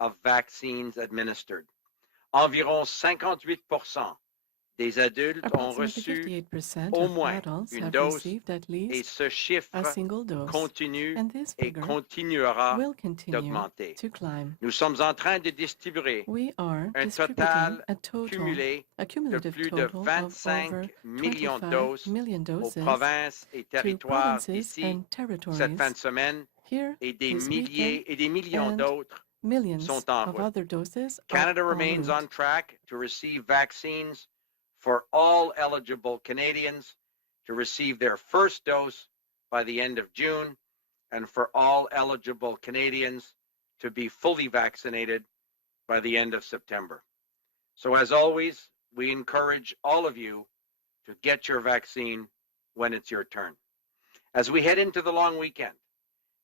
of vaccines administered. Environ 58% des adultes ont reçu au moins une dose et ce chiffre continue et continuera d'augmenter. Nous sommes en train de distribuer un total cumulé de plus de 25 millions de doses aux provinces et territoires ici cette fin de semaine et des milliers et des millions d'autres sont en route. Canada remains on track to receive vaccines for all eligible Canadians to receive their first dose by the end of June, and for all eligible Canadians to be fully vaccinated by the end of September. So as always, we encourage all of you to get your vaccine when it's your turn. As we head into the long weekend,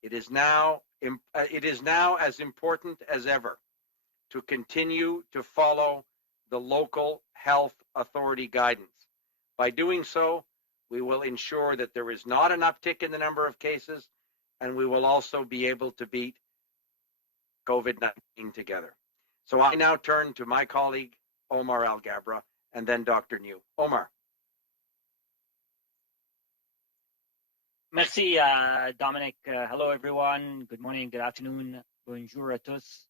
it is now as important as ever to continue to follow the local health authority guidance. By doing so, we will ensure that there is not an uptick in the number of cases, and we will also be able to beat COVID-19 together. So I now turn to my colleague, Omar Alghabra, and then Dr. New. Omar. Merci, Dominic. Hello, everyone. Good morning, good afternoon. Bonjour à tous.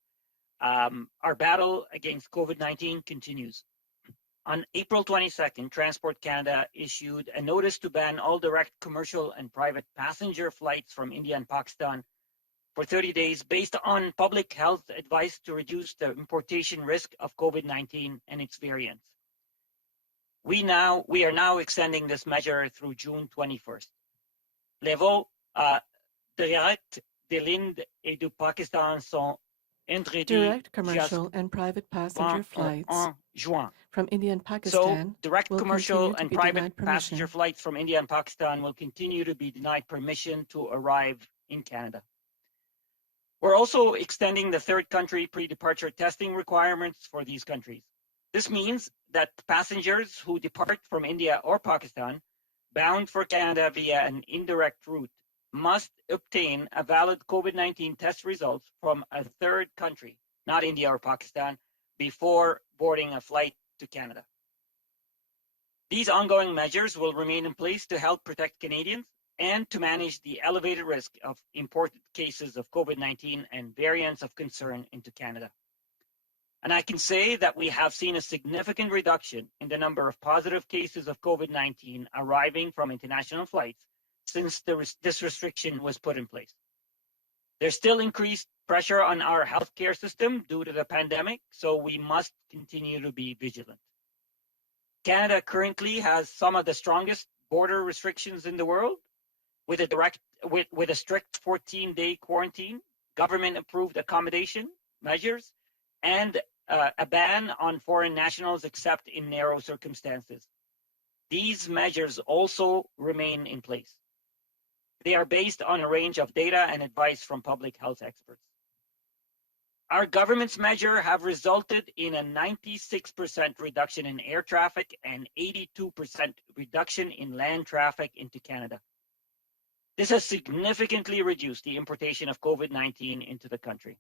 Our battle against COVID-19 continues. On April 22nd, Transport Canada issued a notice to ban all direct commercial and private passenger flights from India and Pakistan for 30 days based on public health advice to reduce the importation risk of COVID-19 and its variants. We are now extending this measure through June 21st. Les vols directs de l'Inde et du Pakistan sont interdits. Direct commercial and private passenger flights from India and Pakistan. So, direct commercial and private passenger flights from India and Pakistan will continue to be denied permission to arrive in Canada. We're also extending the third country pre-departure testing requirements for these countries. This means that passengers who depart from India or Pakistan bound for Canada via an indirect route must obtain a valid COVID-19 test results from a third country, not India or Pakistan, before boarding a flight to Canada. These ongoing measures will remain in place to help protect Canadians and to manage the elevated risk of imported cases of COVID-19 and variants of concern into Canada. And I can say that we have seen a significant reduction in the number of positive cases of COVID-19 arriving from international flights since this restriction was put in place. There's still increased pressure on our healthcare system due to the pandemic, so we must continue to be vigilant. Canada currently has some of the strongest border restrictions in the world, with a strict 14-day quarantine, government-approved accommodation measures, and a ban on foreign nationals except in narrow circumstances. These measures also remain in place. They are based on a range of data and advice from public health experts. Our government's measures have resulted in a 96% reduction in air traffic and 82% reduction in land traffic into Canada. This has significantly reduced the importation of COVID-19 into the country.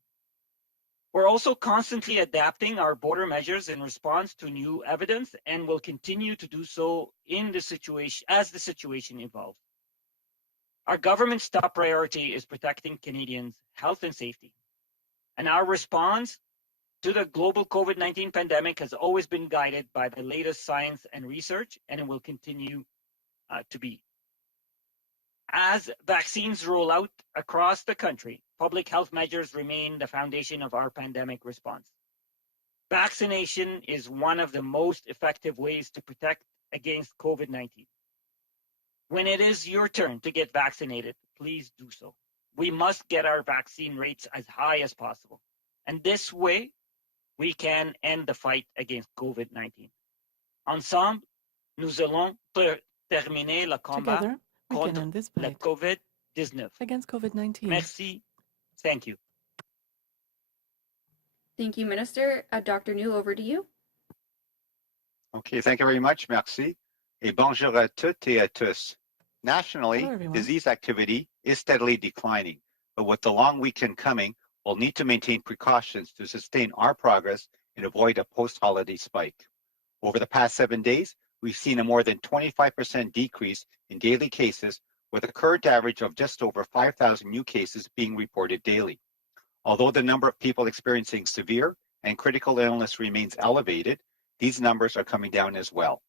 We're also constantly adapting our border measures in response to new evidence and will continue to do so as the situation evolves. Our government's top priority is protecting Canadians' health and safety. And our response to the global COVID-19 pandemic has always been guided by the latest science and research, and it will continue to be. As vaccines roll out across the country, public health measures remain the foundation of our pandemic response. Vaccination is one of the most effective ways to protect against COVID-19. When it is your turn to get vaccinated, please do so. We must get our vaccine rates as high as possible. And this way, we can end the fight against COVID-19. Ensemble, nous allons terminer le combat Together, we can end this fight COVID-19. Against COVID-19. Merci. Thank you. Thank you, Minister. Dr. New, over to you. Okay, thank you very much. Merci. Et bonjour à toutes et à tous. Nationally, Hello, everyone. disease activity is steadily declining, but with the long weekend coming, We'll need to maintain precautions to sustain our progress and avoid a post-holiday spike. Over the past 7 days, we've seen a more than 25% decrease in daily cases, with a current average of just over 5,000 new cases being reported daily. Although the number of people experiencing severe and critical illness remains elevated, these numbers are coming down as well.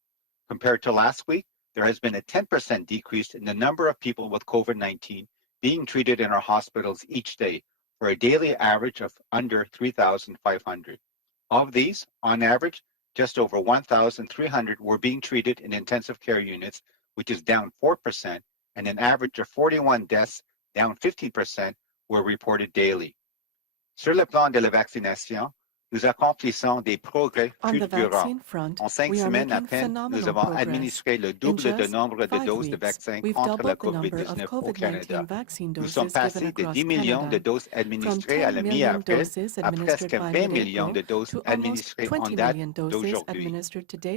Compared to last week, there has been a 10% decrease in the number of people with COVID-19 being treated in our hospitals each day, for a daily average of under 3,500. Of these, on average, just over 1,300 were being treated in intensive care units, which is down 4%, and an average of 41 deaths, down 15%, were reported daily. Sur le plan de la vaccination, nous accomplissons des progrès fulgurants. En 5 semaines à peine, nous avons administré le double de nombre de doses de vaccins contre la COVID-19 au Canada. Nous sommes passés de 10 millions de doses administrées à la mi-avril à presque 20 millions de doses administrées en date d'aujourd'hui.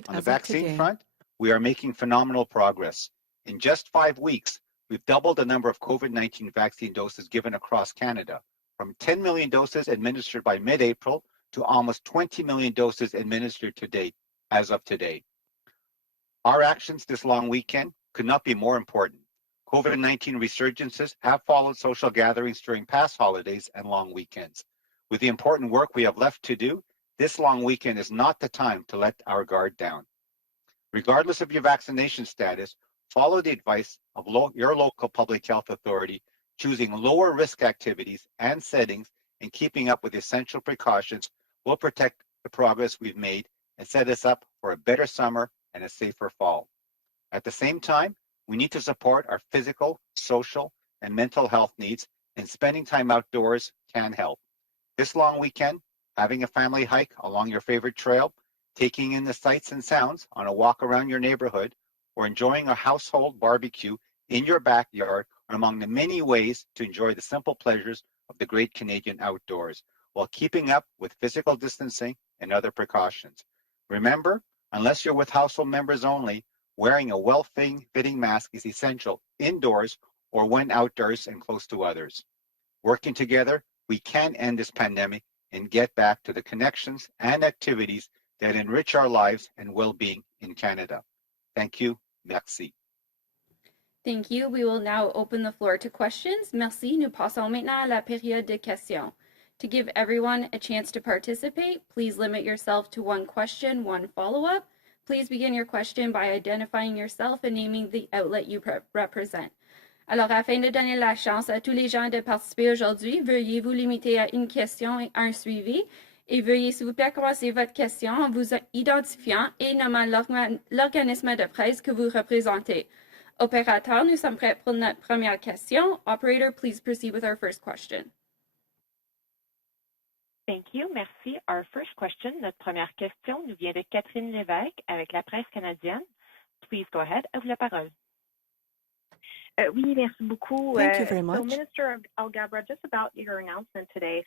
On the vaccine front, we are making phenomenal progress. In just 5 weeks, we've doubled the number of COVID-19 vaccine doses given across Canada, from 10 million doses administered by mid-April to almost 20 million doses administered to date, as of today. Our actions this long weekend could not be more important. COVID-19 resurgences have followed social gatherings during past holidays and long weekends. With the important work we have left to do, this long weekend is not the time to let our guard down. Regardless of your vaccination status, follow the advice of your local public health authority, choosing lower risk activities and settings and keeping up with essential precautions will protect the progress we've made and set us up for a better summer and a safer fall. At the same time, we need to support our physical, social, and mental health needs, and spending time outdoors can help. This long weekend, having a family hike along your favorite trail, taking in the sights and sounds on a walk around your neighborhood, or enjoying a household barbecue in your backyard are among the many ways to enjoy the simple pleasures of the great Canadian outdoors, while keeping up with physical distancing and other precautions. Remember, unless you're with household members only, wearing a well-fitting mask is essential indoors or when outdoors and close to others. Working together, we can end this pandemic and get back to the connections and activities that enrich our lives and well-being in Canada. Thank you. Merci. Thank you. We will now open the floor to questions. Merci. Nous passons maintenant à la période de questions. To give everyone a chance to participate, please limit yourself to one question, one follow-up. Please begin your question by identifying yourself and naming the outlet you represent. Alors, afin de donner la chance à tous les gens de participer aujourd'hui, veuillez vous limiter à une question et un suivi. Et veuillez, s'il vous plaît, commencer votre question en vous identifiant et nommant l'organisme de presse que vous représentez. Opérateur, nous sommes prêts pour notre première question. Operator, please proceed with our first question. Thank you. Merci. Our first question, notre première question nous vient de Catherine Lévesque avec la presse canadienne. Please go ahead. À vous la parole. Oui, merci beaucoup. Thank you very much. So, Minister Alghabra, just about your announcement today,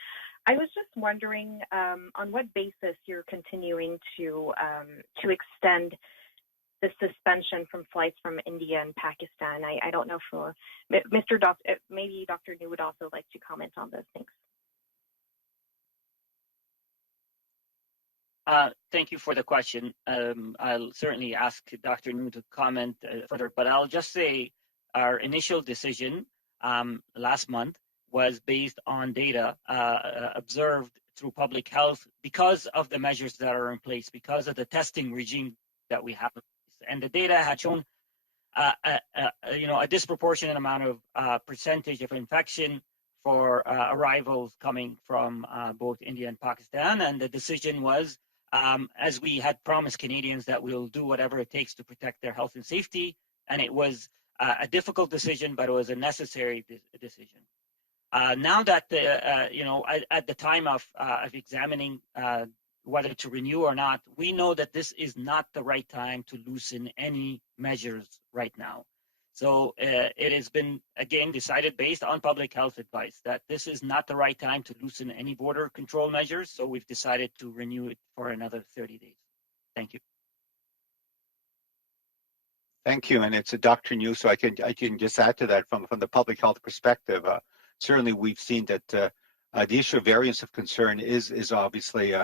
I was just wondering on what basis you're continuing to extend the suspension from flights from India and Pakistan. I don't know for maybe Dr. New would also like to comment on those things. Thank you for the question. I'll certainly ask Dr. New to comment further, but I'll just say our initial decision last month was based on data observed through public health because of the measures that are in place, because of the testing regime that we have. And the data had shown a disproportionate amount of percentage of infection for arrivals coming from both India and Pakistan. And the decision was, as we had promised Canadians, that we'll do whatever it takes to protect their health and safety. And it was a difficult decision, but it was a necessary decision. Now that at the time of examining whether to renew or not, we know that this is not the right time to loosen any measures right now. So it has been, again, decided based on public health advice that this is not the right time to loosen any border control measures. So we've decided to renew it for another 30 days. Thank you. Thank you, and it's a Dr. New, so I can just add to that from the public health perspective. Certainly, we've seen that the issue of variants of concern is obviously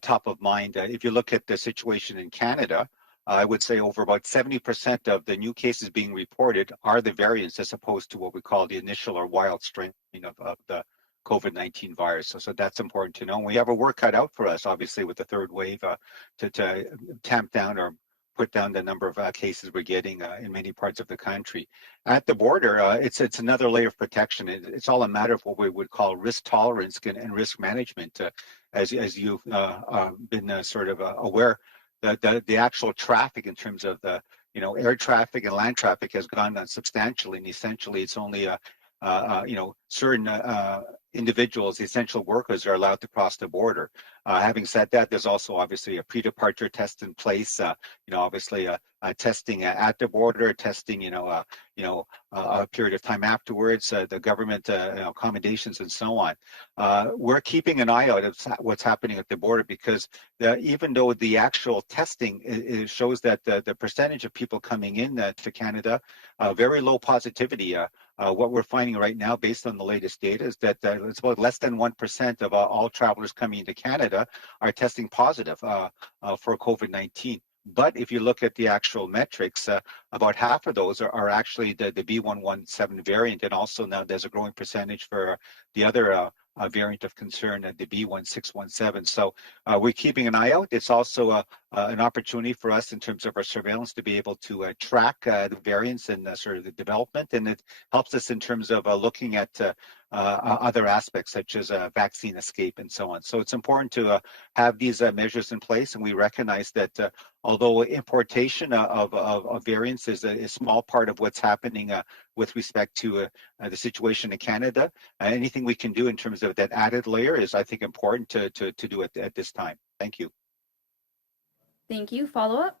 top of mind. If you look at the situation in Canada, I would say over about 70% of the new cases being reported are the variants as opposed to what we call the initial or wild strain of the COVID-19 virus. So that's important to know. We have a work cut out for us, obviously, with the third wave to tamp down or put down the number of cases we're getting in many parts of the country. At the border, it's another layer of protection. It's all a matter of what we would call risk tolerance and risk management. As you've been sort of aware, the actual traffic in terms of the air traffic and land traffic has gone down substantially, and essentially it's only certain individuals, essential workers, are allowed to cross the border. Having said that, there's also obviously a pre-departure test in place. Obviously testing at the border, testing a period of time afterwards, the government accommodations and so on. We're keeping an eye out of what's happening at the border because even though the actual testing it shows that the percentage of people coming in to Canada, very low positivity. What we're finding right now, based on the latest data, is that it's about less than 1% of all travelers coming into Canada are testing positive for COVID-19. But if you look at the actual metrics, about half of those are actually the B117 variant, and also now there's a growing percentage for the other variant of concern, the B1617. So we're keeping an eye out. It's also an opportunity for us in terms of our surveillance to be able to track the variants and sort of the development, and it helps us in terms of looking at other aspects such as vaccine escape and so on. So it's important to have these measures in place, and we recognize that although importation of variants is a small part of what's happening with respect to the situation in Canada, anything we can do in terms of that added layer is, I think, important to do it at this time. Thank you. Thank you. Follow-up?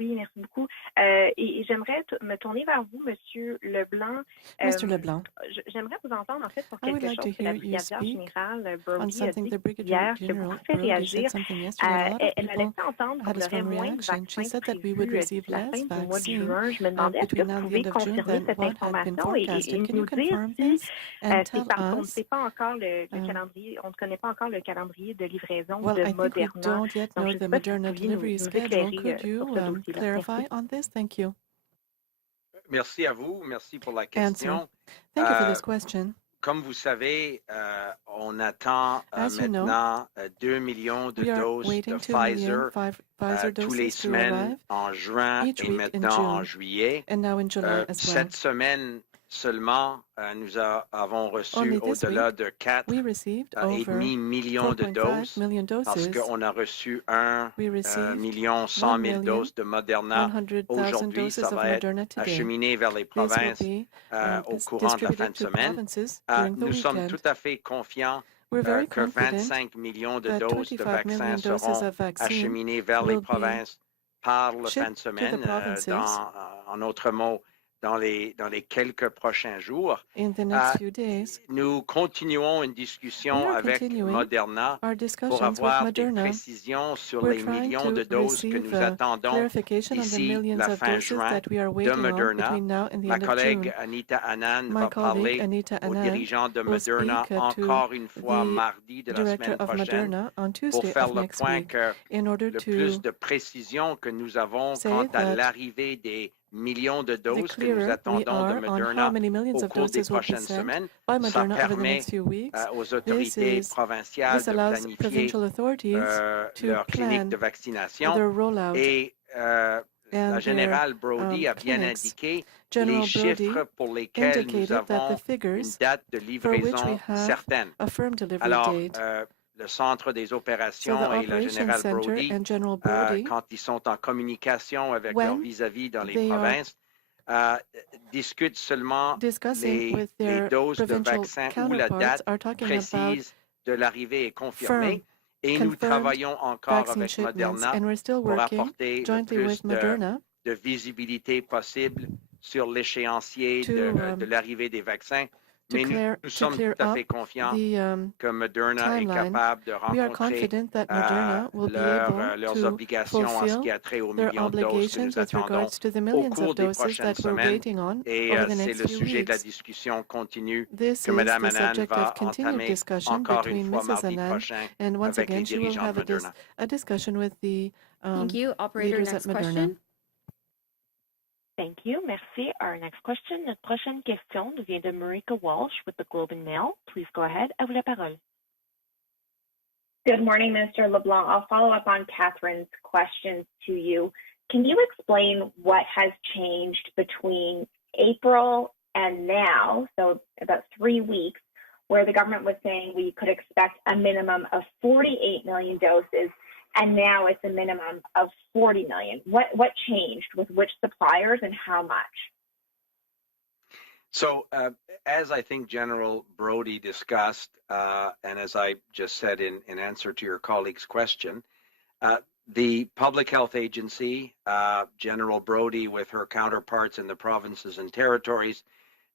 Oui, merci beaucoup. Et j'aimerais me tourner vers vous, Monsieur Leblanc. Mr. Leblanc, J'aimerais vous entendre, en fait, sur I would quelque like to chose que la hear you brigadière speak générale on Brody a something dit the Brigadier hier, qui a General beaucoup fait Brody réagir. said something yesterday. A lot of Elle a people laissé entendre had qu'il a y aurait strong moins de reaction. She vaccins said that we would prévus receive d'ici la less fin du mois de vaccine juin. Je me demandais, est-ce que between now vous and the pouvez end of June confirmer than cette what had been information et forecasted. Can you nous dire confirm si this and tell c'est parce qu'on ne us? sait pas encore le calendrier, on ne connaît pas encore le calendrier de livraison Well, de I think we Moderna. don't yet Donc, know je ne the sais pas si vous Moderna pouviez delivery nous schedule. éclairer Could sur you ce dossier-là. clarify Merci. on this? Thank you. Merci à vous. Merci pour la Answer. question. Thank you for this question. Comme vous savez, on attend As you know, maintenant 2 millions de we are doses de waiting 2 million Pfizer tous les doses to semaines arrive en juin each et week in maintenant en June juillet. and now in July as well. Cette semaine seulement, nous avons reçu Only this au-delà week, de 4 we received et over demi millions de 4.5 doses million parce doses. qu'on a reçu 1 We received million 100 000 doses de Moderna. 100,000 Aujourd'hui, doses ça of va être Moderna today. acheminé vers les This will provinces be au courant de la fin distributed de to semaine. provinces during the Nous sommes weekend. tout à fait confiants We're very que confident 25 millions de that doses de 25 vaccins million doses seront of vaccine acheminées vers les will be provinces par la fin de shipped to the semaine, provinces en d'autres mots, dans les quelques prochains jours. in the next few days. Nous continuons une We discussion are avec continuing Moderna our pour discussions with avoir des Moderna. précisions sur We're les trying millions de to doses que receive nous attendons clarification on the d'ici millions la of fin doses juin that we are de waiting on Moderna. between now and the Ma end of collègue June. Anita Anand My va colleague parler Anita aux Anand dirigeants de will Moderna speak to encore une fois the mardi de la director semaine of prochaine Moderna on pour Tuesday faire of le next point week que in order le to plus de précision que nous avons quant say à that l'arrivée des millions de the doses que nous clearer we attendons de are on how Moderna many millions au of cours des doses will be prochaines sent semaines. by Ça Moderna over the permet next few weeks. aux autorités provinciales This de allows planifier provincial authorities to leur clinique plan de vaccination their rollout et la and their générale Brody a bien clinics. indiqué General les chiffres pour lesquels nous indicated that the avons une figures date de for which we livraison have certaine. a firm delivery Alors, date. le centre des So the opérations et la Operations générale Center Brody, and General Brody, quand ils sont en communication avec leurs when vis-à-vis dans les they are provinces, discutent seulement discussing with les their doses de provincial vaccins où la counterparts, date are talking about précise de l'arrivée est confirmée. firm, Et nous confirmed travaillons encore vaccine avec shipments, Moderna and we're still pour working apporter le jointly plus with Moderna de visibilité possible sur l'échéancier to de l'arrivée des vaccins Mais nous sommes tout à fait confiants que Moderna est capable de rencontrer leurs obligations en ce qui a trait aux millions de doses que nous attendons au cours des prochaines semaines. Et c'est le sujet de la discussion continue que Mme Anand va entamer encore une fois mardi prochain avec les dirigeants de Moderna. Thank you. Operator, next question. Thank you. Merci. Our next question, notre prochaine question nous vient de Marika Walsh with the Globe and Mail. Please go ahead. À vous la parole. Good morning, Minister LeBlanc. I'll follow up on Catherine's questions to you. Can you explain what has changed between April and now, so about 3 weeks, where the government was saying we could expect a minimum of 48 million doses, and now it's a minimum of 40 million. What changed with which suppliers and how much? So as I think General Brody discussed, and as I just said in answer to your colleague's question, the Public Health Agency, General Brody with her counterparts in the provinces and territories,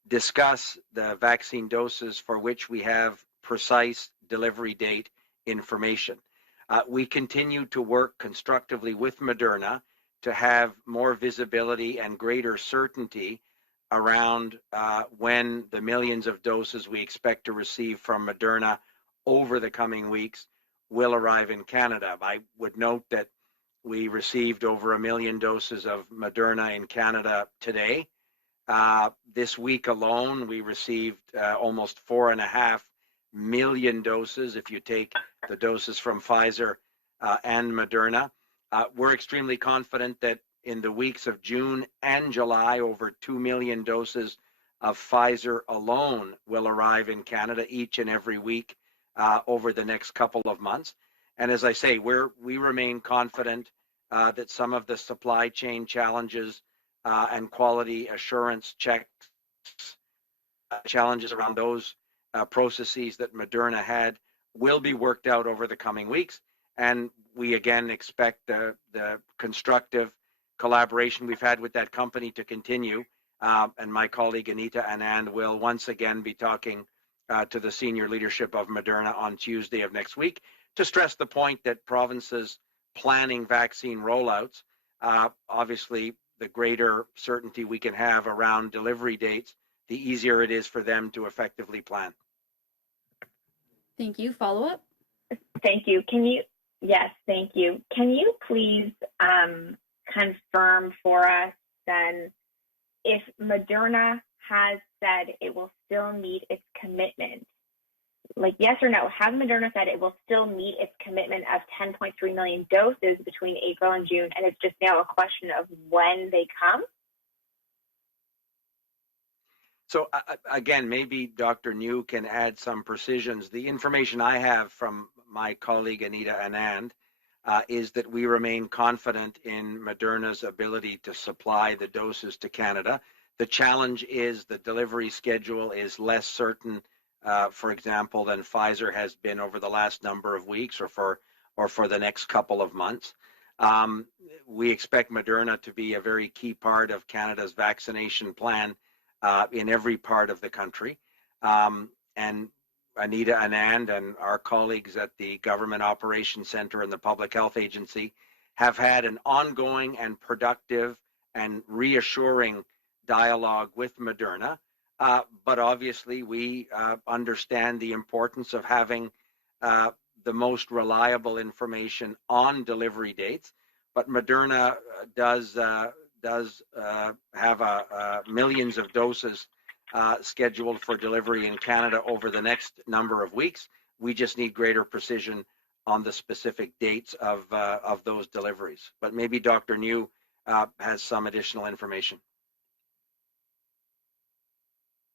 discuss the vaccine doses for which we have precise delivery date information. We continue to work constructively with Moderna to have more visibility and greater certainty around when the millions of doses we expect to receive from Moderna over the coming weeks will arrive in Canada. I would note that we received over 1 million doses of Moderna in Canada today. This week alone, we received almost 4.5 million doses if you take the doses from Pfizer and Moderna. We're extremely confident that in the weeks of June and July, over 2 million doses of Pfizer alone will arrive in Canada each and every week over the next couple of months. And as I say, we remain confident that some of the supply chain challenges and quality assurance checks, challenges around those processes that Moderna had will be worked out over the coming weeks. And we again expect the constructive collaboration we've had with that company to continue. And my colleague Anita Anand will once again be talking to the senior leadership of Moderna on Tuesday of next week to stress the point that provinces planning vaccine rollouts, obviously the greater certainty we can have around delivery dates, the easier it is for them to effectively plan. Thank you. Follow up? Thank you. Yes, thank you. Can you please confirm for us then if Moderna has said it will still meet its commitment? Like, yes or no, has Moderna said it will still meet its commitment of 10.3 million doses between April and June, and it's just now a question of when they come? So again, maybe Dr. New can add some precisions. The information I have from my colleague Anita Anand is that we remain confident in Moderna's ability to supply the doses to Canada. The challenge is the delivery schedule is less certain, for example, than Pfizer has been over the last number of weeks or for the next couple of months. We expect Moderna to be a very key part of Canada's vaccination plan in every part of the country. And Anita Anand and our colleagues at the Government Operations Center and the Public Health Agency have had an ongoing and productive and reassuring dialogue with Moderna. But obviously, we understand the importance of having the most reliable information on delivery dates. But Moderna does have millions of doses scheduled for delivery in Canada over the next number of weeks. We just need greater precision on the specific dates of those deliveries. But maybe Dr. New has some additional information.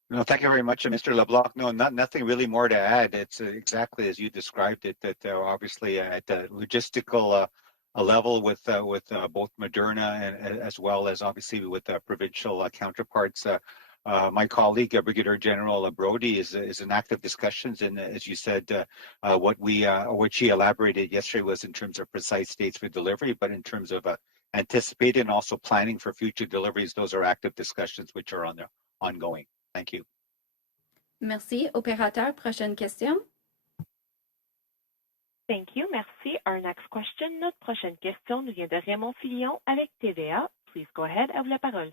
No, thank you very much, Mr. LeBlanc. No, nothing really more to add. It's exactly as you described it, that obviously at the logistical level with both Moderna and as well as obviously with provincial counterparts. My colleague, Brigadier General Brody, is in active discussions, and as you said, what she elaborated yesterday was in terms of precise dates for delivery, but in terms of anticipating and also planning for future deliveries, those are active discussions which are ongoing. Thank you. Merci. Opérateur, prochaine question. Thank you. Merci. Our next question, notre prochaine question nous vient de Raymond Fillon avec TVA. Please go ahead. À vous la parole.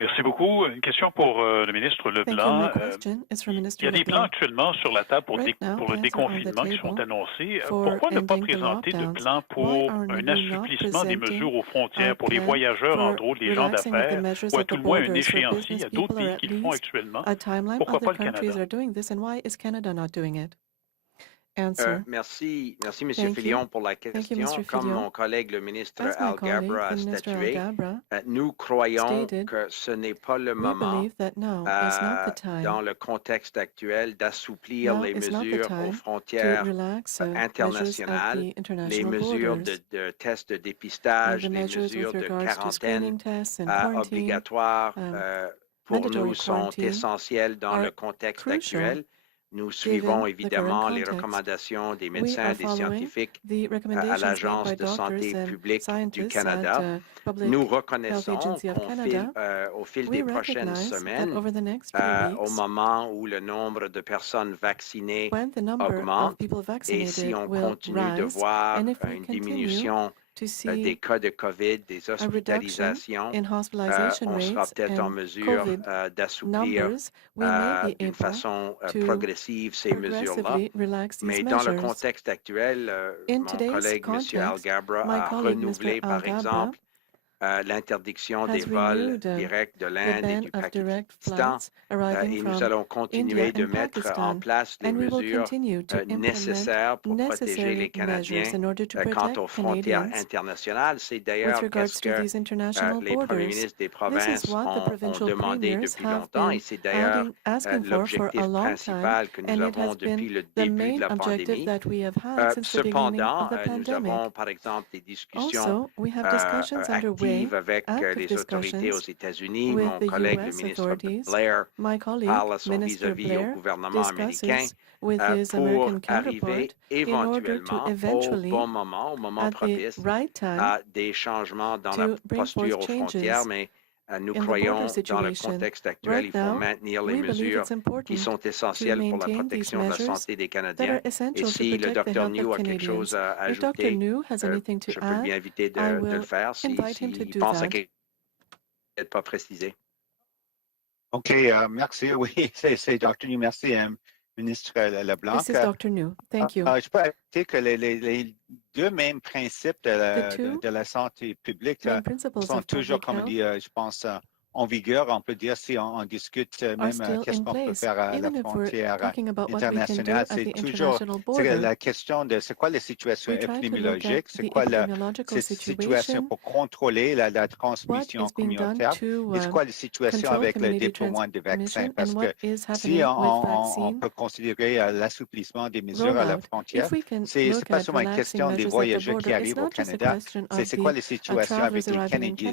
Merci beaucoup. Une question pour le ministre Leblanc. Il y a des plans actuellement sur la table pour le déconfinement qui sont annoncés. Pourquoi ne pas présenter de plan pour un assouplissement des mesures aux frontières pour les voyageurs, entre autres les gens d'affaires, ou à tout le moins un échéancier? Il y a d'autres pays qui le font actuellement. Pourquoi pas le Canada? Merci, M. Fillon, pour la question. Comme mon collègue, le ministre Al Gabra, a statué, nous croyons que ce n'est pas le moment, dans le contexte actuel, d'assouplir les mesures aux frontières internationales, les mesures de tests de dépistage, les mesures de quarantaine obligatoires pour nous sont essentielles dans le contexte actuel. Nous suivons évidemment les recommandations des médecins, des scientifiques à l'Agence de santé publique du Canada. Nous reconnaissons qu'au fil des prochaines semaines, au moment où le nombre de personnes vaccinées augmente, et si on continue de voir une diminution des cas de COVID, des hospitalisations, on sera peut-être en mesure d'assouplir d'une façon progressive ces mesures-là. Mais dans le contexte actuel, mon collègue, M. Al Gabra, a renouvelé, par exemple, l'interdiction des vols directs de l'Inde et du Pakistan, et nous allons continuer de mettre en place les mesures nécessaires pour protéger les Canadiens quant aux frontières internationales. C'est d'ailleurs ce que les premiers ministres des provinces ont demandé depuis longtemps, et c'est d'ailleurs l'objectif principal que nous avons depuis le début de la pandémie. Cependant, nous avons par exemple des discussions actives avec les autorités aux États-Unis. Mon collègue, le ministre Blair, parle à son vis-à-vis au gouvernement américain pour arriver éventuellement au bon moment, au moment propice, à des changements dans la posture aux frontières, mais nous croyons, dans le contexte actuel, il faut maintenir les mesures qui sont essentielles pour la protection de la santé des Canadiens. Et si le Dr. New a quelque chose à ajouter, je peux lui inviter de le faire s'il pense à quelque chose qui n'est pas précisé. OK, merci. Oui, c'est Dr. New. Merci, ministre Leblanc. This is Dr. New. Thank you. Je peux ajouter que les deux mêmes principes de la santé publique sont toujours, comme dit, je pense, en vigueur. On peut dire, si on discute même qu'est-ce qu'on peut faire à la frontière internationale, c'est toujours la question de c'est quoi la situation épidémiologique, c'est quoi la situation pour contrôler la transmission communautaire, et c'est quoi la situation avec le déploiement des vaccins. Parce que si on peut considérer l'assouplissement des mesures à la frontière, c'est pas seulement une question des voyageurs qui arrivent au Canada, c'est quoi la situation avec les Canadiens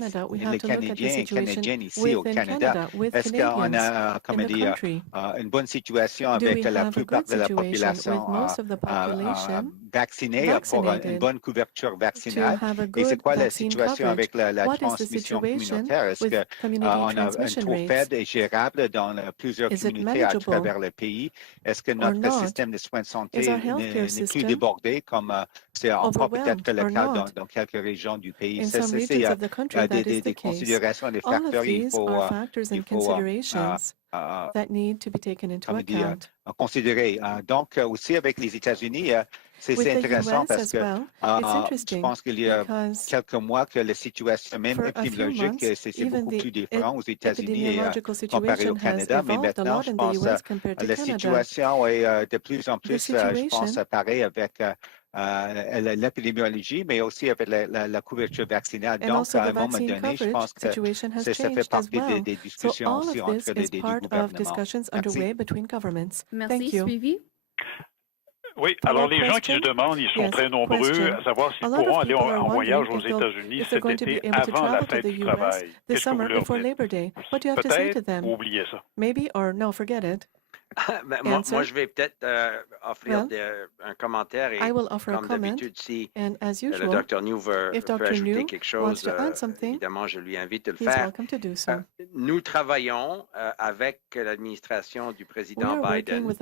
et Canadiennes ici au Canada. Est-ce qu'on a, comme dit, une bonne situation avec la plupart de la population vaccinée pour une bonne couverture vaccinale? Et c'est quoi la situation avec la transmission communautaire? Est-ce qu'on a un taux faible et gérable dans plusieurs communautés à travers le pays? Est-ce que notre système de soins de santé n'est plus débordé comme c'est encore peut-être le cas dans quelques régions du pays? C'est des considérations, des facteurs il faut considérer. Donc, aussi avec les États-Unis, c'est intéressant parce que je pense qu'il y a quelques mois que la situation même épidémiologique, c'est beaucoup plus différent aux États-Unis comparé au Canada. Mais maintenant, je pense que la situation est de plus en plus, je pense, pareil avec l'épidémiologie, mais aussi avec la couverture vaccinale. Donc, à un moment donné, je pense que ça fait partie des discussions aussi entre les deux gouvernements. Merci. Suivi. Oui, alors les gens qui se demandent, ils sont très nombreux à savoir s'ils pourront aller en voyage aux États-Unis cet été avant la fête du travail. Qu'est-ce que vous leur dites? Peut-être ou oubliez ça. Moi, je vais peut-être offrir un commentaire et comme d'habitude, si le Dr. New peut ajouter quelque chose, évidemment, je lui invite de le faire. Nous travaillons avec l'administration du président Biden pour,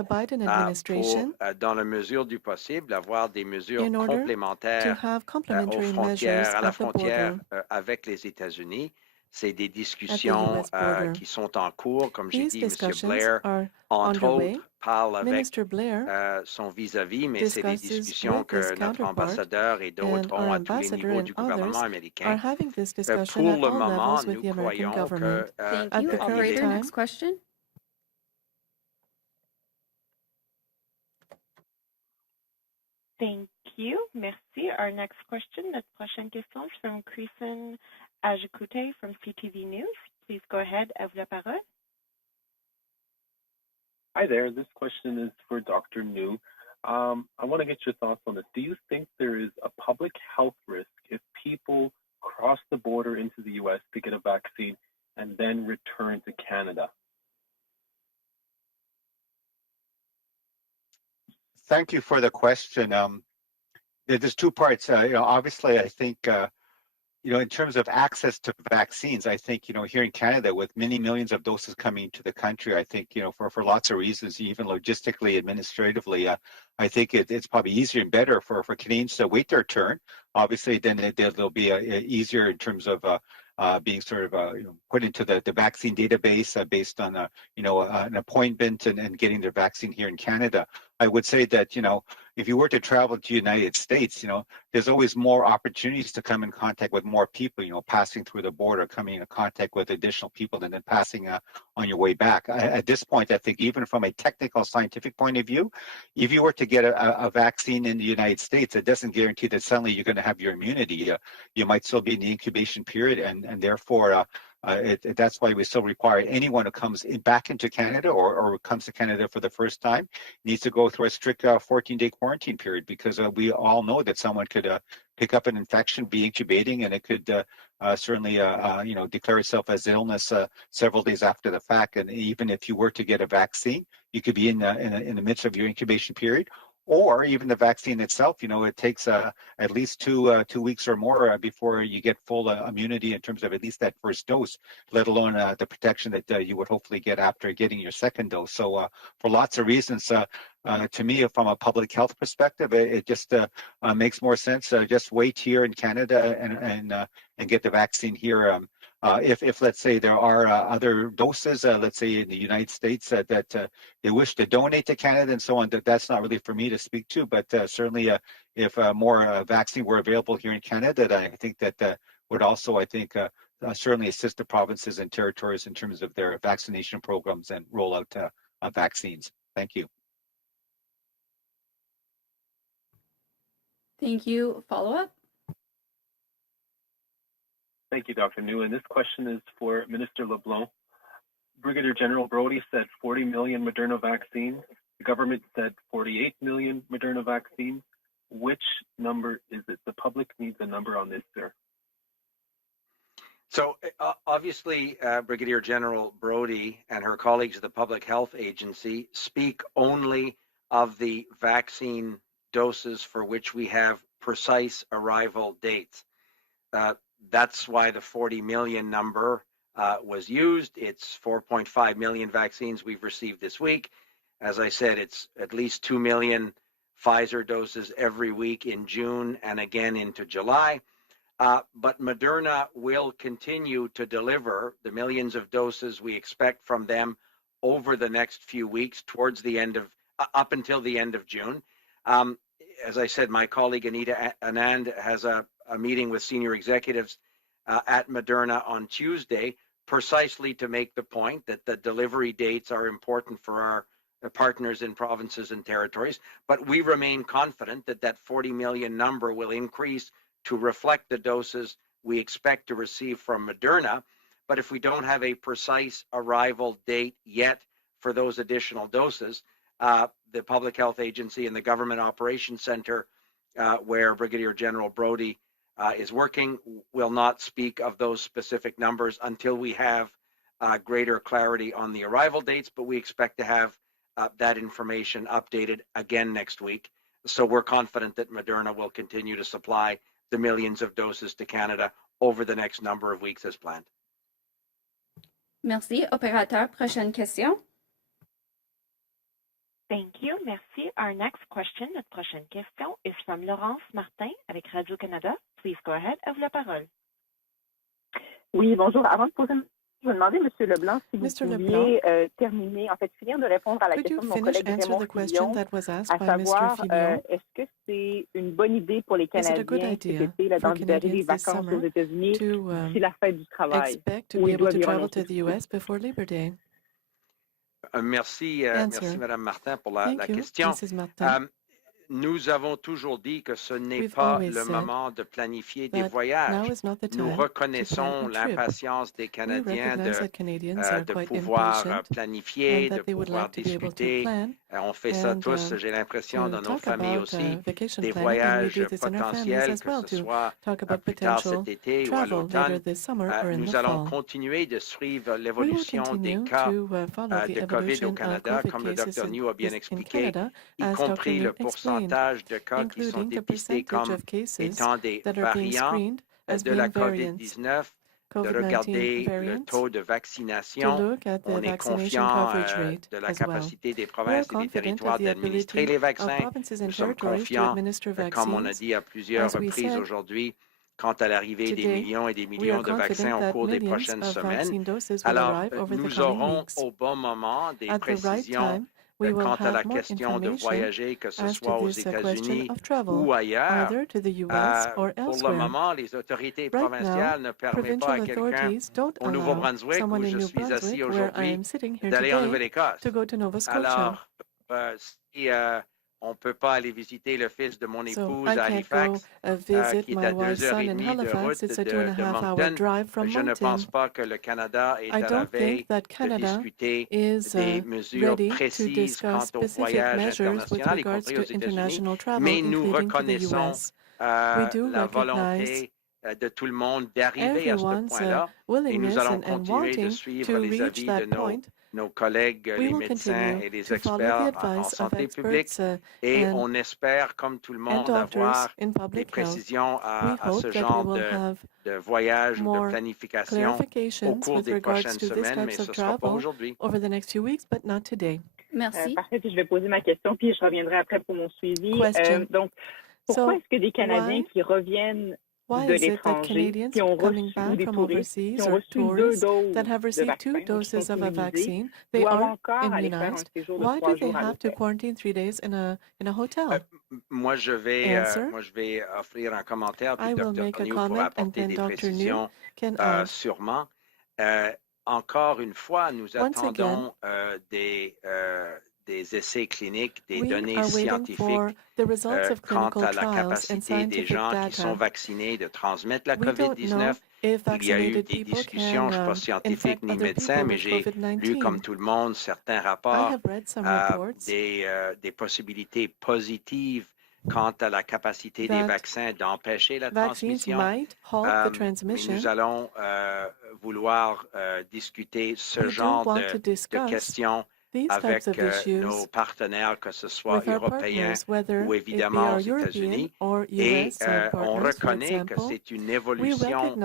dans la mesure du possible, avoir des mesures complémentaires aux frontières, à la frontière avec les États-Unis. C'est des discussions qui sont en cours. Comme j'ai dit, M. Blair, entre autres, parle avec son vis-à-vis, mais c'est des discussions que notre ambassadeur et d'autres ont à tous les niveaux du gouvernement américain. Pour le moment, nous croyons que... Thank you. Operator, next question. Thank you. Merci. Our next question, notre prochaine question, is from Christian Ajikute from CTV News. Please go ahead. À vous la parole. Hi there. This question is for Dr. New. I want to get your thoughts on this. Do you think there is a public health risk if people cross the border into the U.S. to get a vaccine and then return to Canada? Thank you for the question. There's two parts. Obviously, I think, in terms of access to vaccines, I think, here in Canada, with many millions of doses coming to the country, I think, for lots of reasons, even logistically, administratively, I think it's probably easier and better for Canadians to wait their turn. Obviously, then they'll be easier in terms of being sort of put into the vaccine database based on an appointment and getting their vaccine here in Canada. I would say that if you were to travel to the United States, there's always more opportunities to come in contact with more people, passing through the border, coming into contact with additional people, and then passing on your way back. At this point, I think even from a technical scientific point of view, if you were to get a vaccine in the United States, it doesn't guarantee that suddenly you're going to have your immunity. You might still be in the incubation period, and therefore that's why we still require anyone who comes back into Canada or comes to Canada for the first time needs to go through a strict 14-day quarantine period, because we all know that someone could pick up an infection, be incubating, and it could certainly declare itself as illness several days after the fact. And even if you were to get a vaccine, you could be in the midst of your incubation period. Or even the vaccine itself, it takes at least 2 weeks or more before you get full immunity in terms of at least that first dose, let alone the protection that you would hopefully get after getting your second dose. So for lots of reasons, to me, from a public health perspective, it just makes more sense. Just wait here in Canada and get the vaccine here. If let's say there are other doses, let's say in the United States that they wish to donate to Canada and so on, that's not really for me to speak to. But certainly, if more vaccine were available here in Canada, I think that would also, I think, certainly assist the provinces and territories in terms of their vaccination programs and rollout of vaccines. Thank you. Thank you. Follow up. Thank you, Dr. New. And this question is for Minister LeBlanc. Brigadier General Brody said 40 million Moderna vaccines. The government said 48 million Moderna vaccines. Which number is it? The public needs a number on this, sir. So obviously, Brigadier General Brody and her colleagues at the Public Health Agency speak only of the vaccine doses for which we have precise arrival dates. That's why the 40 million number was used. It's 4.5 million vaccines we've received this week. As I said, it's at least 2 million Pfizer doses every week in June and again into July. But Moderna will continue to deliver the millions of doses we expect from them over the next few weeks towards the end of, up until the end of June. As I said, my colleague Anita Anand has a meeting with senior executives at Moderna on Tuesday, precisely to make the point that the delivery dates are important for our partners in provinces and territories. But we remain confident that that 40 million number will increase to reflect the doses we expect to receive from Moderna. But if we don't have a precise arrival date yet for those additional doses, the Public Health Agency and the Government Operations Center, where Brigadier General Brody is working, will not speak of those specific numbers until we have greater clarity on the arrival dates, but we expect to have that information updated again next week. So we're confident that Moderna will continue to supply the millions of doses to Canada over the next number of weeks as planned. Merci. Opérateur, prochaine question. Thank you. Merci. Our next question, notre prochaine question, is from Laurence Martin avec Radio-Canada. Please go ahead. À vous la parole. Oui, bonjour. Avant de poser je vais demander, M. Leblanc, si vous pouviez terminer, en fait, finir de répondre à la question de mon collègue Raymond Fillon, à savoir, est-ce que c'est une bonne idée pour les Canadiens cet été d'envisager des vacances aux États-Unis d'ici la fête du travail, ou ils doivent y renoncer? Merci, Mme Martin, pour la question. Nous avons toujours dit que ce n'est pas le moment de planifier des voyages. Nous reconnaissons l'impatience des Canadiens de pouvoir planifier, de pouvoir discuter. On fait ça tous, j'ai l'impression, dans nos familles aussi. Des voyages potentiels, que ce soit plus tard cet été ou à l'automne. Nous allons continuer de suivre l'évolution des cas de COVID au Canada, comme le Dr. New a bien expliqué, y compris le pourcentage de cas qui sont dépistés comme étant des variants de la COVID-19, de regarder le taux de vaccination. On est confiant de la capacité des provinces et des territoires d'administrer les vaccins. Nous sommes confiants, comme on a dit à plusieurs reprises aujourd'hui, quant à l'arrivée des millions et des millions de vaccins au cours des prochaines semaines. Alors, nous aurons au bon moment des précisions quant à la question de voyager, que ce soit aux États-Unis ou ailleurs. Pour le moment, les autorités provinciales ne permettent pas à quelqu'un au Nouveau-Brunswick, où je suis assis aujourd'hui, d'aller en Nouvelle-Écosse. Alors, si on ne peut pas aller visiter le fils de mon épouse à Halifax, qui est à 2h30 de route de Moncton. Je ne pense pas que le Canada est à la veille de discuter des mesures précises quant au voyage international, y compris aux États-Unis, mais nous reconnaissons la volonté de tout le monde d'arriver à ce point-là, et nous allons continuer de suivre les avis de nos collègues, les médecins et les experts en santé publique, et on espère, comme tout le monde, avoir des précisions à ce genre de voyage ou de planification au cours des prochaines semaines, mais ce ne sera pas aujourd'hui. Merci. Parfait, puis je vais poser ma question, puis je reviendrai après pour mon suivi. Donc, pourquoi est-ce que des Canadiens qui reviennent de l'étranger, qui ont reçu, ou des touristes, qui ont reçu 2 doses de vaccin, doivent encore aller faire un séjour de 3 jours à l'hôtel? Moi, je vais offrir un commentaire, puis Dr. New pourra apporter des précisions sûrement. Encore une fois, nous attendons des essais cliniques, des données scientifiques quant à la capacité des gens qui sont vaccinés de transmettre la COVID-19. Il y a eu des discussions, je ne suis pas scientifique ni médecin, mais j'ai lu, comme tout le monde, certains rapports des possibilités positives quant à la capacité des vaccins d'empêcher la transmission. Mais nous allons vouloir discuter ce genre de questions avec nos partenaires, que ce soit européens ou évidemment aux États-Unis. Et on reconnaît que c'est une évolution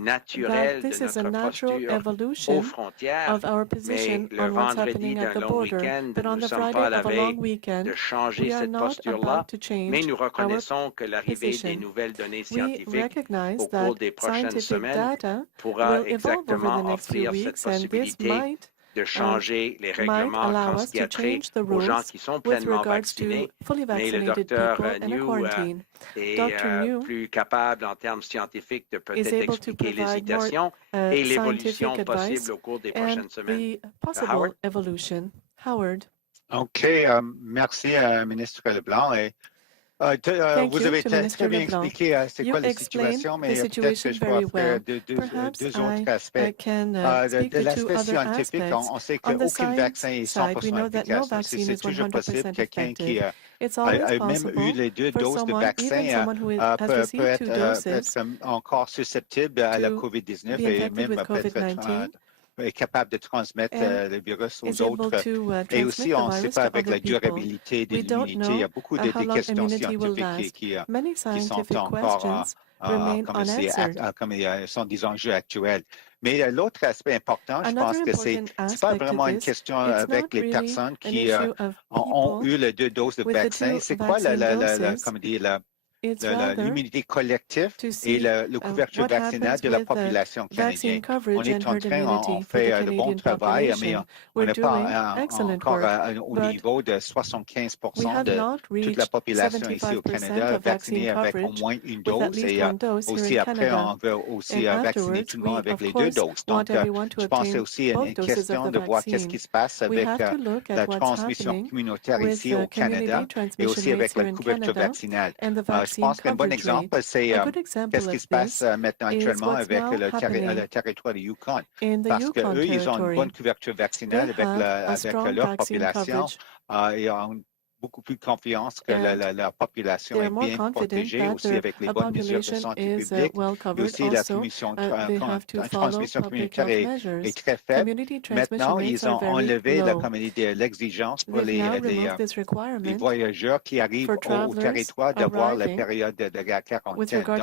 naturelle de notre posture aux frontières, mais le vendredi d'un long week-end, nous ne sommes pas à la veille de changer cette posture-là, mais nous reconnaissons que l'arrivée des nouvelles données scientifiques au cours des prochaines semaines pourra exactement offrir cette possibilité de changer les règlements en ce qui a trait aux gens qui sont pleinement vaccinés. Mais le docteur New est plus capable en termes scientifiques de peut-être expliquer l'hésitation et l'évolution possible au cours des prochaines semaines. Howard. OK, merci, ministre Leblanc. Vous avez très bien expliqué c'est quoi la situation, mais peut-être que je peux faire deux autres aspects. De l'aspect scientifique, on sait qu'aucun vaccin est 100% efficace. C'est toujours possible que quelqu'un qui a même eu les 2 doses de vaccin peut être encore susceptible à la COVID-19 et même peut être est capable de transmettre le virus aux autres. Et aussi, on ne sait pas avec la durabilité de l'immunité. Il y a beaucoup de questions scientifiques qui sont encore comme sont des enjeux actuels. Mais l'autre aspect important, je pense que c'est pas vraiment une question avec les personnes qui ont eu les 2 doses de vaccin. C'est quoi l'immunité collective et la couverture vaccinale de la population canadienne. On est en train, on fait de bon travail, mais on n'est pas encore au niveau de 75% de toute la population ici au Canada vaccinée avec au moins une dose. Et aussi après, on veut aussi vacciner tout le monde avec les 2 doses. Donc, je pense que c'est aussi une question de voir qu'est-ce qui se passe avec la transmission communautaire ici au Canada et aussi avec la couverture vaccinale. Je pense qu'un bon exemple, c'est qu'est-ce qui se passe maintenant actuellement avec le territoire du Yukon. Parce qu'eux, ils ont une bonne couverture vaccinale avec leur population et ont beaucoup plus confiance que la population est bien protégée, aussi avec les bonnes mesures de santé publique. Et aussi, la transmission communautaire est très faible. Maintenant, ils ont enlevé l'exigence pour les voyageurs qui arrivent au territoire d'avoir la période de la quarantaine. Donc,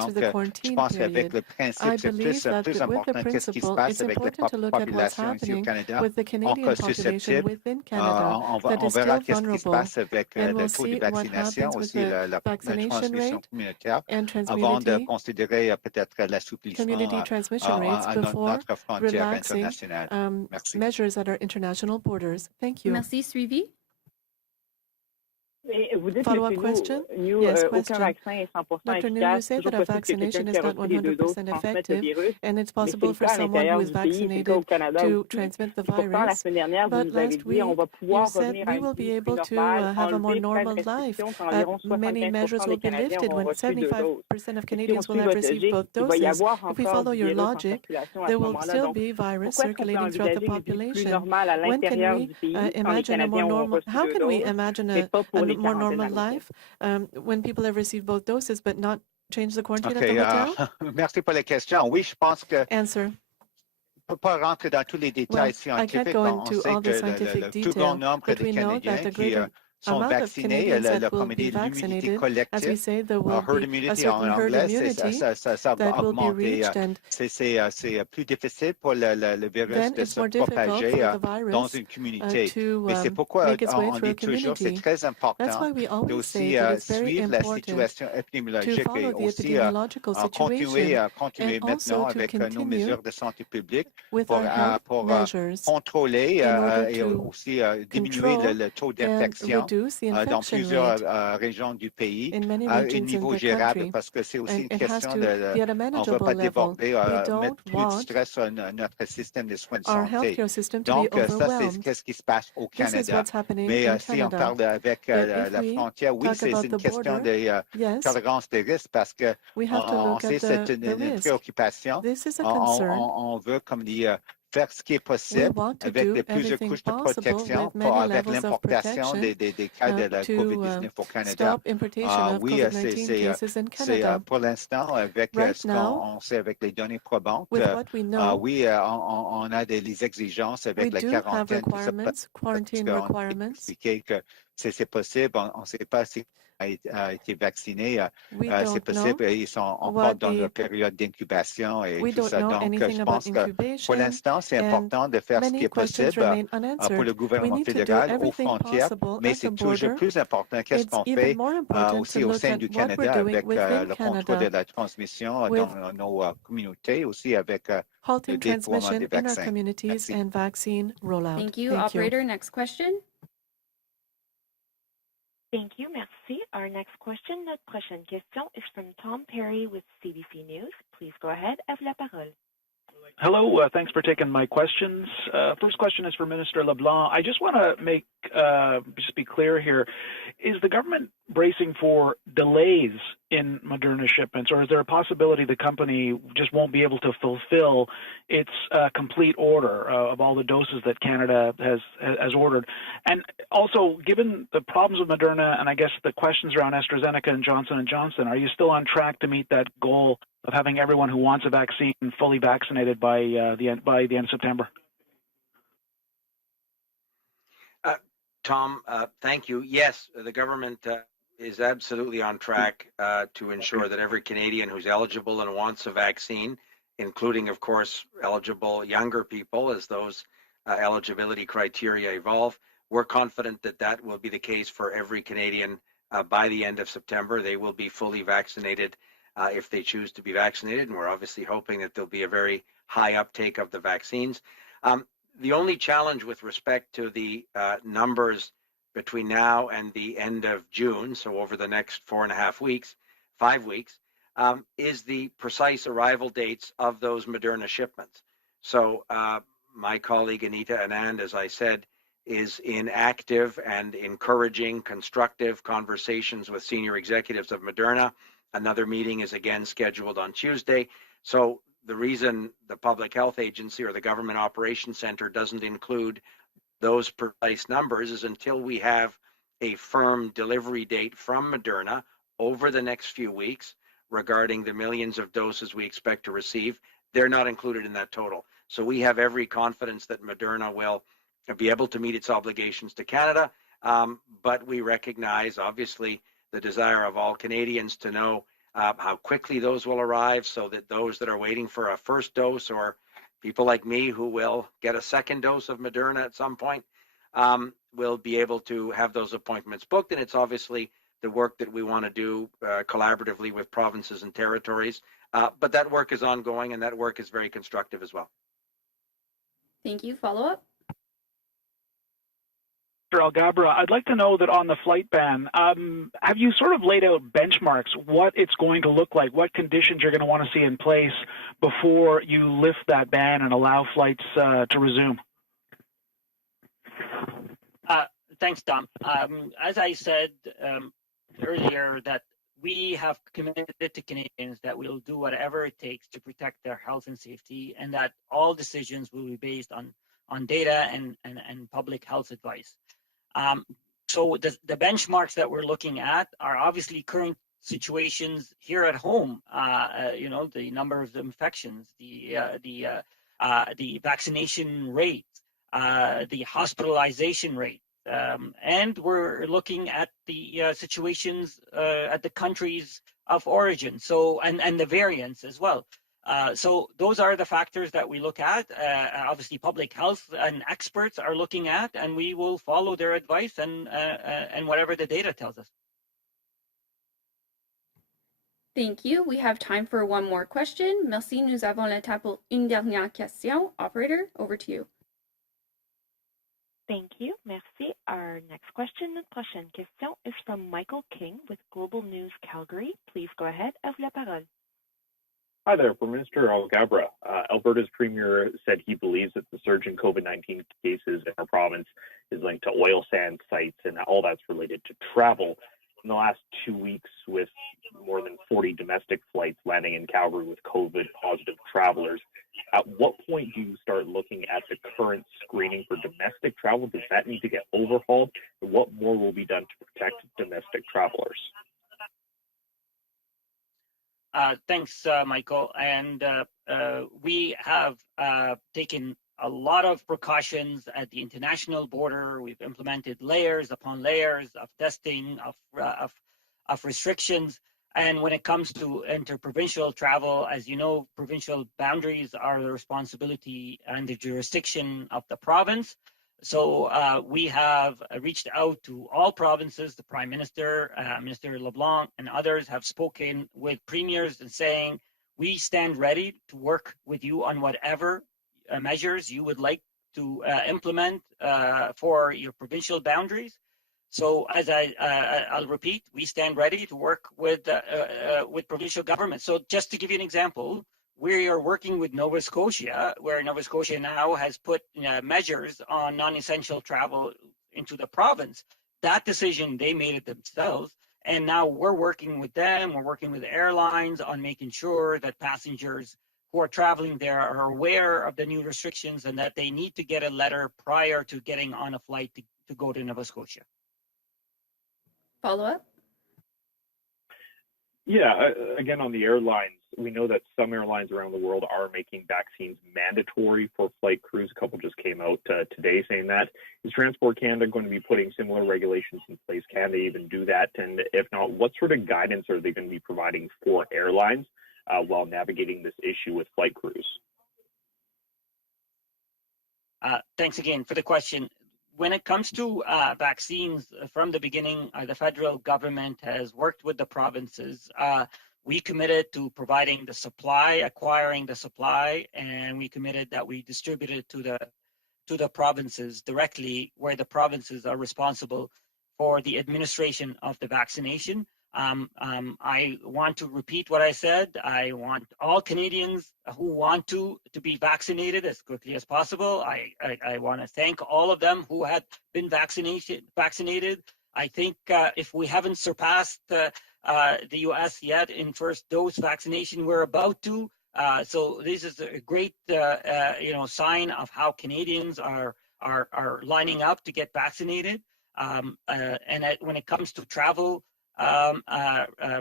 je pense qu'avec le principe, c'est plus important qu'est-ce qui se passe avec la population ici au Canada, encore susceptible. On verra qu'est-ce qui se passe avec le taux de vaccination, aussi la transmission communautaire, avant de considérer peut-être l'assouplissement à notre frontière internationale. Merci. Merci, suivi. Vous dites, Follow-up question? Yes, question. Dr. New, you say that a vaccination is not 100% effective, and it's possible for someone who is vaccinated to transmit the virus. But last week, you said we will be able to have a more normal life. Many measures will be lifted when 75% of Canadians will have received both doses. If we follow your logic, there will still be virus circulating throughout the population. When can we imagine a more normal? How can we imagine a more normal life when people have received both doses but not change the quarantine at the hotel? Merci pour la question. Oui, je pense que Answer. On ne peut pas rentrer dans tous les détails scientifiques. I can't go into all the scientific detail, but we know that the greater amount of Canadians that will be vaccinated, as we say, there will be a certain herd immunity that will be reached, and c'est plus difficile pour le virus de se propager dans une communauté. Mais c'est pourquoi on dit toujours c'est très important de aussi suivre la situation épidémiologique et aussi continuer maintenant avec nos mesures de santé publique pour contrôler et aussi diminuer le taux d'infection dans plusieurs régions du pays à un niveau gérable, parce que c'est aussi une question de... On ne veut pas déborder, mettre plus de stress sur notre système de soins de santé. Donc, ça, c'est ce qui se passe au Canada. Mais si on parle avec la frontière, oui, c'est une question de tolérance des risques, parce qu'on sait que c'est une préoccupation. On veut, comme dire, faire ce qui est possible avec les plusieurs couches de protection avec l'importation des cas de la COVID-19 au Canada. Oui, c'est pour l'instant, avec ce qu'on sait avec les données probantes, oui, on a des exigences avec la quarantaine. Expliquer que c'est possible, on ne sait pas si a été vacciné, c'est possible, ils sont encore dans la période d'incubation et tout ça. Donc, je pense que pour l'instant, c'est important de faire ce qui est possible pour le gouvernement fédéral aux frontières, mais c'est toujours plus important qu'est-ce qu'on fait aussi au sein du Canada avec le contrôle de la transmission dans nos communautés, aussi avec le déploiement des vaccins. Merci. Thank you. Operator, next question. Thank you, merci. Our next question, notre prochaine question is from Tom Perry with CBC News. Please go ahead, à vous la parole. Hello, thanks for taking my questions. First question is for Minister LeBlanc. I just want to just be clear here. Is the government bracing for delays in Moderna shipments, or is there a possibility the company just won't be able to fulfill its complete order of all the doses that Canada has ordered? And also, given the problems with Moderna and I guess the questions around AstraZeneca and Johnson & Johnson, are you still on track to meet that goal of having everyone who wants a vaccine fully vaccinated by the end of September? Tom, thank you. Yes, the government is absolutely on track to ensure that every Canadian who's eligible and wants a vaccine, including, of course, eligible younger people as those eligibility criteria evolve, we're confident that that will be the case for every Canadian by the end of September. They will be fully vaccinated if they choose to be vaccinated, and we're obviously hoping that there'll be a very high uptake of the vaccines. The only challenge with respect to the numbers between now and the end of June, so over the next 5 weeks, is the precise arrival dates of those Moderna shipments. So my colleague Anita Anand, as I said, is in active and encouraging, constructive conversations with senior executives of Moderna. Another meeting is again scheduled on Tuesday. So the reason the Public Health Agency or the Government Operations Center doesn't include those precise numbers is until we have a firm delivery date from Moderna over the next few weeks regarding the millions of doses we expect to receive. They're not included in that total. So we have every confidence that Moderna will be able to meet its obligations to Canada, but we recognize, obviously, the desire of all Canadians to know how quickly those will arrive so that those that are waiting for a first dose or people like me who will get a second dose of Moderna at some point will be able to have those appointments booked. And it's obviously the work that we want to do collaboratively with provinces and territories. But that work is ongoing and that work is very constructive as well. Thank you. Follow up? Mr. Alghabra, I'd like to know that on the flight ban, have you sort of laid out benchmarks, what it's going to look like, what conditions you're going to want to see in place before you lift that ban and allow flights to resume? Thanks, Tom. As I said earlier, that we have committed to Canadians that we'll do whatever it takes to protect their health and safety, and that all decisions will be based on data and public health advice. So the benchmarks that we're looking at are obviously current situations here at home. The number of infections, the vaccination rate, the hospitalization rate, and we're looking at the situations at the countries of origin. So and the variants as well. So those are the factors that we look at. Obviously, public health and experts are looking at, and we will follow their advice and whatever the data tells us. Thank you. We have time for one more question. Merci. Nous avons le temps pour une dernière question. Operator, over to you. Thank you. Merci. Our next question, notre prochaine question is from Michael King with Global News Calgary. Please go ahead. À vous la parole. Hi there, for Minister Alghabra. Alberta's premier said he believes that the surge in COVID-19 cases in our province is linked to oil sand sites and all that's related to travel. In the last 2 weeks, with more than 40 domestic flights landing in Calgary with COVID-positive travelers, at what point do you start looking at the current screening for domestic travel? Does that need to get overhauled? And what more will be done to protect domestic travelers? Thanks, Michael. And we have taken a lot of precautions at the international border. We've implemented layers upon layers of testing, of restrictions. And when it comes to interprovincial travel, as you know, provincial boundaries are the responsibility and the jurisdiction of the province. So we have reached out to all provinces. The Prime Minister, Minister LeBlanc, and others have spoken with premiers and saying, we stand ready to work with you on whatever measures you would like to implement for your provincial boundaries. So as I'll repeat, we stand ready to work with provincial governments. So just to give you an example, we are working with Nova Scotia, where Nova Scotia now has put measures on non-essential travel into the province. That decision, they made it themselves. And now we're working with them, we're working with airlines on making sure that passengers who are traveling there are aware of the new restrictions and that they need to get a letter prior to getting on a flight to go to Nova Scotia. Follow up? Yeah, again, on the airlines, we know that some airlines around the world are making vaccines mandatory for flight crews. A couple just came out today saying that. Is Transport Canada going to be putting similar regulations in place? Can they even do that? And if not, what sort of guidance are they going to be providing for airlines while navigating this issue with flight crews? Thanks again for the question. When it comes to vaccines, from the beginning, the federal government has worked with the provinces. We committed to providing the supply, acquiring the supply, and we committed that we distribute it to the provinces directly, where the provinces are responsible for the administration of the vaccination. I want to repeat what I said. I want all Canadians who want to be vaccinated as quickly as possible. I want to thank all of them who had been vaccinated. I think if we haven't surpassed the U.S. yet in first dose vaccination, we're about to. So this is a great sign of how Canadians are lining up to get vaccinated. And when it comes to travel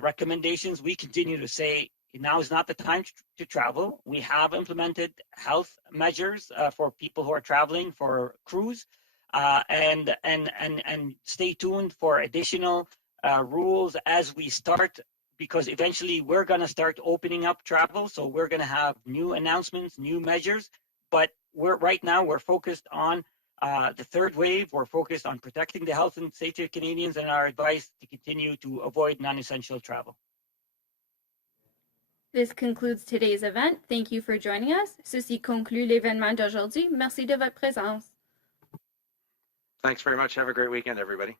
recommendations, we continue to say now is not the time to travel. We have implemented health measures for people who are traveling, for crews, and stay tuned for additional rules as we start, because eventually we're going to start opening up travel. So we're going to have new announcements, new measures, but right now we're focused on the third wave. We're focused on protecting the health and safety of Canadians, and our advice to continue to avoid non-essential travel. This concludes today's event. Thank you for joining us. Ceci conclut l'événement d'aujourd'hui. Merci de votre présence. Thanks very much. Have a great weekend, everybody.